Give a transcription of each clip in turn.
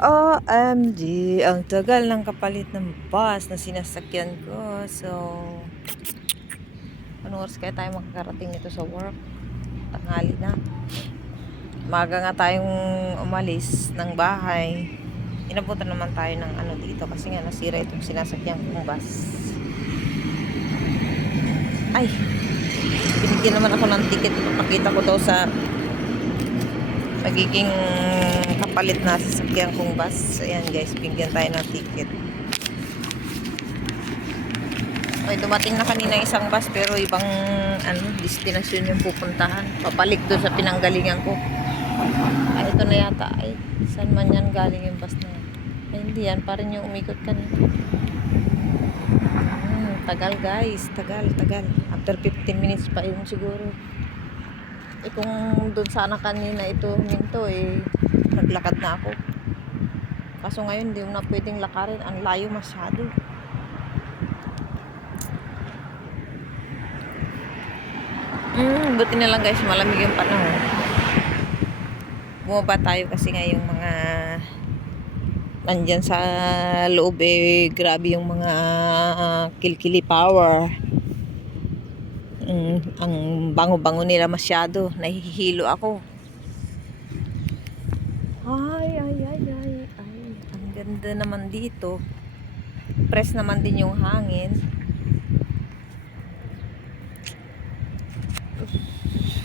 OMG, ang tagal ng kapalit ng bus na sinasakyan ko. So, anong oras kaya tayo makakarating nito sa work? Tanghali na. Maga nga tayong umalis ng bahay. Inabutan naman tayo ng ano dito kasi nga nasira itong sinasakyan kong bus. Ay, binigyan naman ako ng ticket. Papakita ko daw sa magiging kapalit na sasakyan kong bus. Ayan guys, bigyan tayo ng ticket. Okay, dumating na kanina isang bus pero ibang destinasyon yung pupuntahan. Papalik doon sa pinanggalingan ko. Ay, ito na yata. Ay, saan man yan galing yung bus na yan? Ay, hindi yan. Parang yung umikot kanina. Tagal guys. Tagal. After 15 minutes pa yun siguro. Eh kung doon sana kanina ito huminto naglakad na ako. Kaso ngayon hindi mo na pwedeng lakarin. Ang layo masyado. Buti na lang guys, malamig yung panahon. Bumaba tayo kasi nga yung mga nandyan sa loob grabe yung mga kilkili power. Ang bango-bango nila masyado. Nahihilo ako. Ay. Ang ganda naman dito. Press naman din yung hangin.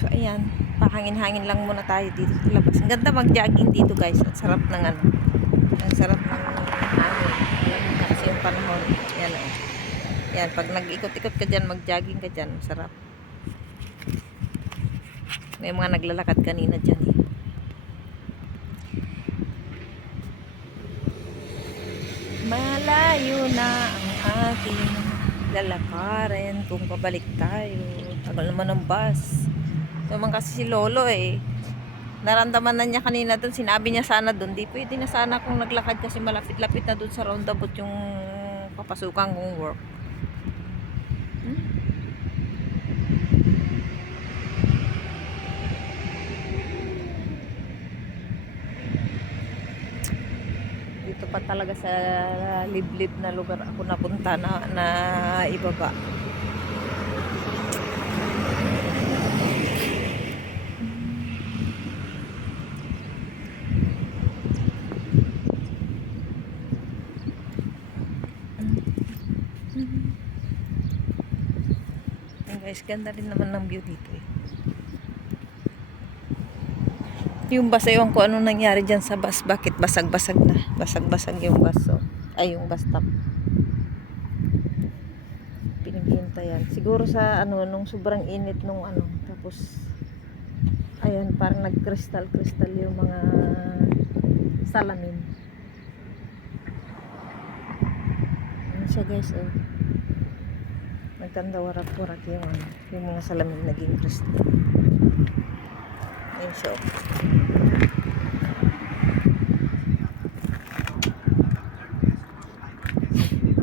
Ayan, pahangin-hangin lang muna tayo dito sa labas. Ang ganda mag-jogging dito guys. Ang sarap ng ang sarap ng hangin. Alam mo kasi yung panahon. Yan o. Yan, pag nag-ikot-ikot ka dyan, mag-jogging ka dyan, sarap. May mga naglalakad kanina dyan Malayo na ang ating lalakarin kung pabalik tayo. Tagal naman ng bus. Naman kasi si Lolo naramdaman na niya kanina doon, sinabi niya sana doon, di pwede na sana kung naglakad kasi malapit-lapit na doon sa roundabout yung papasukan kong work. Dito pa talaga sa liblib na lugar ako napunta na ibaba. Guys, ganda rin naman ng view dito Yung bus, ewan ko ano nangyari dyan sa bus. Bakit basag-basag na? Basag-basag yung bus. Ay, yung bus stop. Pinaghintayan. Siguro sa nung sobrang init nung Tapos, ayan, parang nag-crystal yung mga salamin. Ano siya guys, nagtanda-warak-warak yung mga salamin naging crystal. Ayun siya.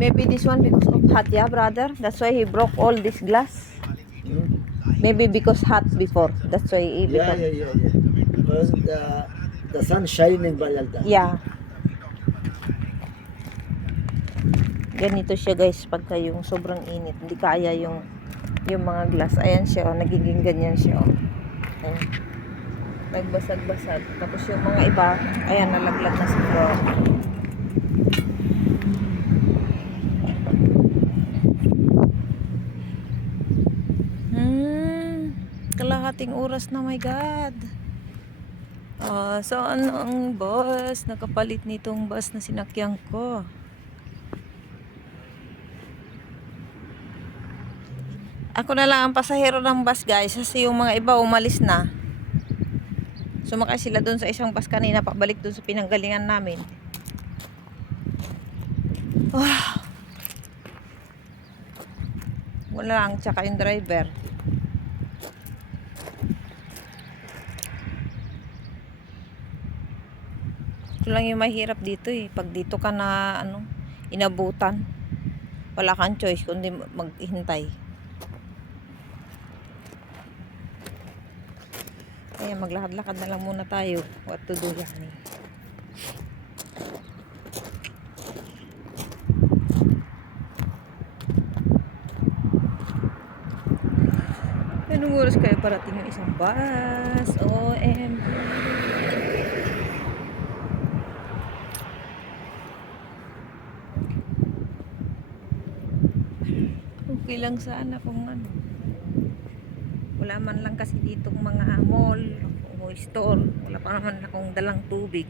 Maybe this one because of hot, yeah, brother? That's why he broke all this glass. Maybe because hot before. That's why he become... Yeah. Because the sun shining by all that. Yeah. Ganito siya guys pagka yung sobrang init. Hindi kaya yung mga glass. Ayan siya, nagiging ganyan siya. Ayan. Nagbasag-basag. Tapos yung mga iba, ayan, nalaglag na sa floor. Kalahating oras na, my God. So ano ang bus? Nakapalit nitong bus na sinakyan ko. Ako na lang ang pasahero ng bus guys kasi yung mga iba umalis na. Sumakay sila doon sa isang bus kanina pabalik doon sa pinanggalingan namin. Wala lang, tsaka yung driver. Ito lang yung mahirap dito pag dito ka na inabutan, wala kang choice kundi maghintay. Kaya maglakad-lakad na lang muna tayo. What to do yan Anong oras kaya parating yung isang bus? OMG. Okay lang sana kung ano. Wala man lang kasi ditong mga mall o store. Wala pa naman akong dalang tubig.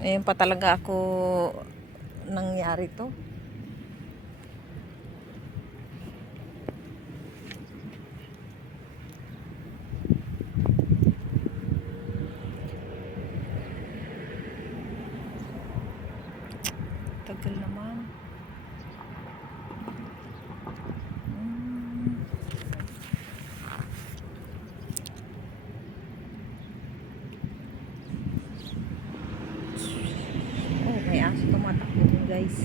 Ayun pa talaga ako nangyari to. Tagal naman. Oh, may aso tumatakbo dun, guys.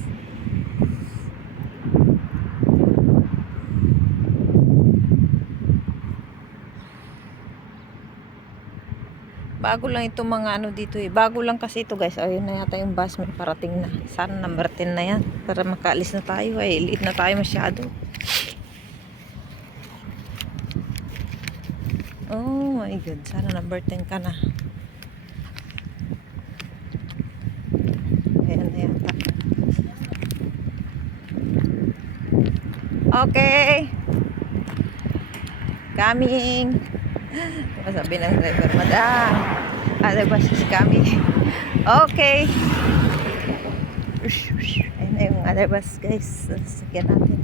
Bago lang itong mga ano dito eh. Bago lang kasi ito, guys. Ayun na yata yung bus, may parating na. Sana number 10 na yan. Para makaalis na tayo. Ay, liit na tayo masyado. Oh my God. Sana number 10 ka na. Ayan na yata. Okay. Coming. Sabi ng driver, madam, other bus is coming. Okay. Ayun na yung other bus, guys. Sasakyan natin.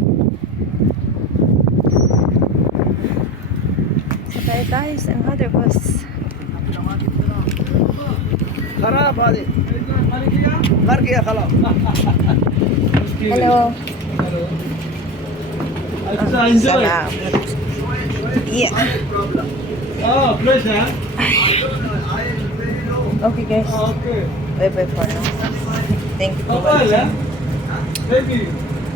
Sakay tayo sa other bus. खराब वाले मर गया खला Hello. अच्छा enjoy. Salamat. Yeah. Oh, fresh huh? Okay, guys. Okay. Bye-bye for now. Thank you for Bye watching. bye. Thank you.